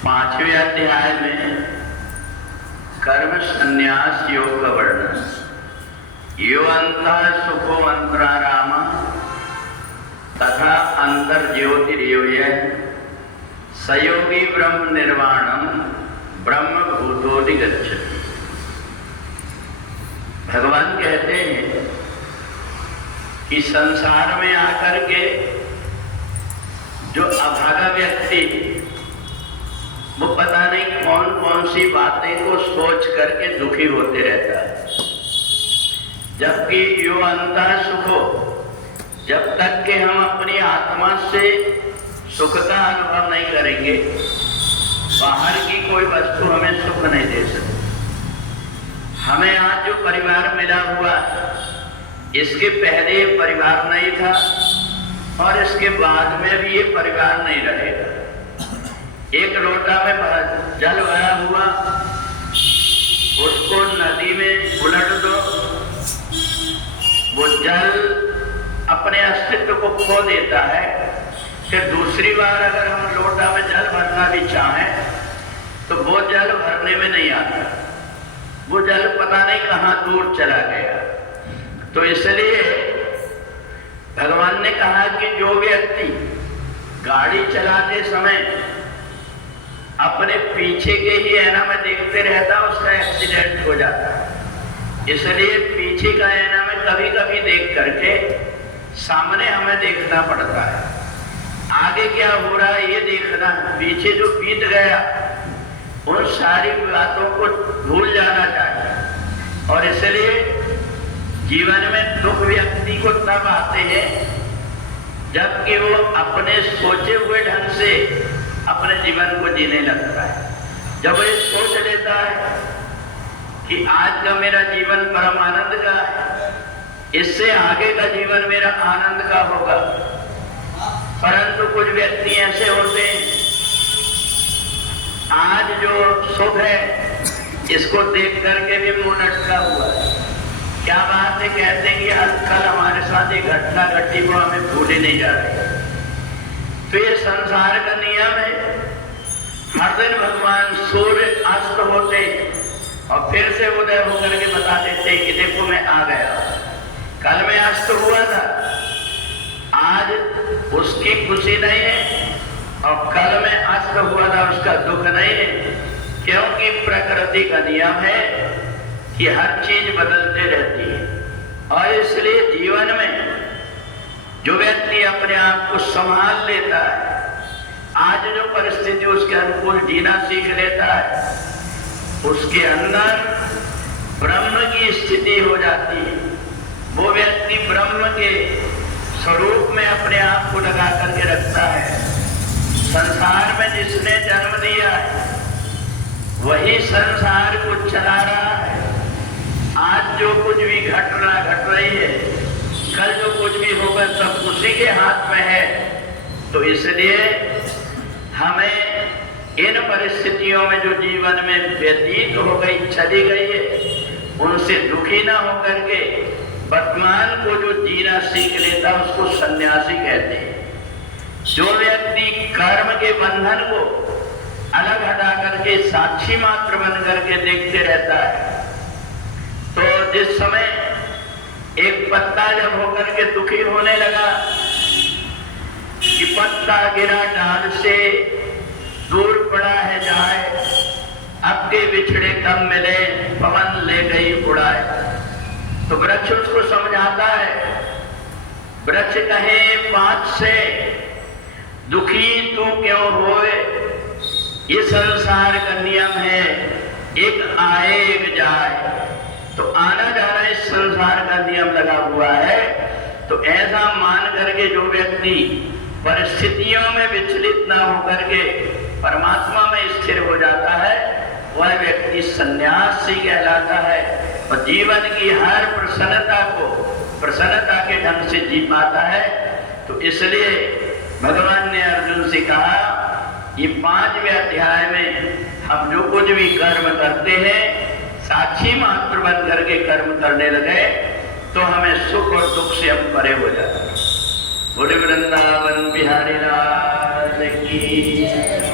पांचवें अध्याय में कर्म संन्यास योग का वर्णन। यो अंतर सुखो अंतराराम तथा अंतर ज्योतिर्योय सयोगी ब्रह्म निर्वाणम ब्रह्म भूतोदिगच्छति। भगवान कहते हैं कि संसार में आकर के जो अभागा व्यक्ति वो पता नहीं कौन कौन सी बातें को सोच करके दुखी होते रहता है, जबकि यो अंतर सुखो, जब तक कि हम अपनी आत्मा से सुख का अनुभव नहीं करेंगे बाहर की कोई वस्तु हमें सुख नहीं दे सकती। हमें आज जो परिवार मिला हुआ है, इसके पहले ये परिवार नहीं था और इसके बाद में भी ये परिवार नहीं रहेगा। एक लोटा में जल भरा हुआ, उसको नदी में उलट दो, वो जल अपने अस्तित्व को खो देता है। फिर दूसरी बार अगर हम लोटा में जल भरना भी चाहें तो वो जल भरने में नहीं आता, वो जल पता नहीं कहां दूर चला गया। तो इसलिए भगवान ने कहा कि जो व्यक्ति गाड़ी चलाते समय अपने पीछे के ही ऐना में देखते रहता है उसका एक्सीडेंट हो जाता है। इसलिए पीछे का ऐना में कभी कभी देख करके सामने हमें देखना पड़ता है, आगे क्या हो रहा है ये देखना है। पीछे जो बीत गया उन सारी बातों को भूल जाना चाहिए। और इसलिए जीवन में दुख व्यक्ति को तब आते हैं जबकि वो अपने सोचे हुए ढंग से अपने जीवन को जीने लगता है। जब वो सोच लेता है कि आज का मेरा जीवन परम आनंद का है, इससे आगे का जीवन मेरा आनंद का होगा। परंतु कुछ व्यक्ति ऐसे होते हैं, आज जो सुख है इसको देख करके भी मुंह लटका हुआ है। क्या बात है, कहते हैं कि कल हमारे साथ एक घटना घटी को हमें भूले नहीं जा रही। तो ये संसार का नियम है। हर दिन भगवान सूर्य अस्त होते और फिर से उदय होकर के बता देते कि देखो मैं आ गया। कल में अस्त हुआ था, आज उसकी खुशी नहीं है और कल में अस्त हुआ था उसका दुख नहीं है, क्योंकि प्रकृति का नियम है कि हर चीज बदलते रहती है। और इसलिए जीवन में जो व्यक्ति अपने आप को संभाल लेता है, आज जो परिस्थिति उसके अनुकूल जीना सीख लेता है, उसके अंदर ब्रह्म की स्थिति हो जाती है। वो व्यक्ति ब्रह्म के स्वरूप में अपने आप को लगा करके रखता है। संसार में जिसने जन्म दिया है वही संसार को चला रहा है। आज जो कुछ भी घट रही है, कल जो कुछ भी होगा सब उसी के हाथ में है। तो इसलिए हमें इन परिस्थितियों में जो जीवन में व्यतीत हो गई, चली गई है, उनसे दुखी ना होकर के वर्तमान को जो जीना सीख लेता उसको सन्यासी कहते हैं। जो व्यक्ति कर्म के बंधन को अलग हटा करके साक्षी मात्र बन करके देखते रहता है, तो जिस समय एक पत्ता जब होकर के दुखी होने लगा कि पत्ता गिरा डाल से दूर पड़ा है जाए, अब के बिछड़े कब मिले पवन ले गई उड़ाए। तो वृक्ष उसको समझाता है। वृक्ष कहे पांच से दुखी तू क्यों होए, ये संसार का नियम है, एक आए एक जाए। तो आना जाना इस संसार का नियम लगा हुआ है। तो ऐसा मान करके जो व्यक्ति परिस्थितियों में विचलित ना होकर के परमात्मा में स्थिर हो जाता है, वह व्यक्ति सन्यासी कहलाता है और जीवन की हर प्रसन्नता को प्रसन्नता के ढंग से जी पाता है। तो इसलिए भगवान ने अर्जुन से कहा, ये 5वें अध्याय में हम जो कुछ भी कर्म करते हैं साक्षी मात्र बन करके कर्म करने लगे तो हमें सुख और दुख से हम परे हो जाते हैं। बोले वृंदावन बिहारी लाल की।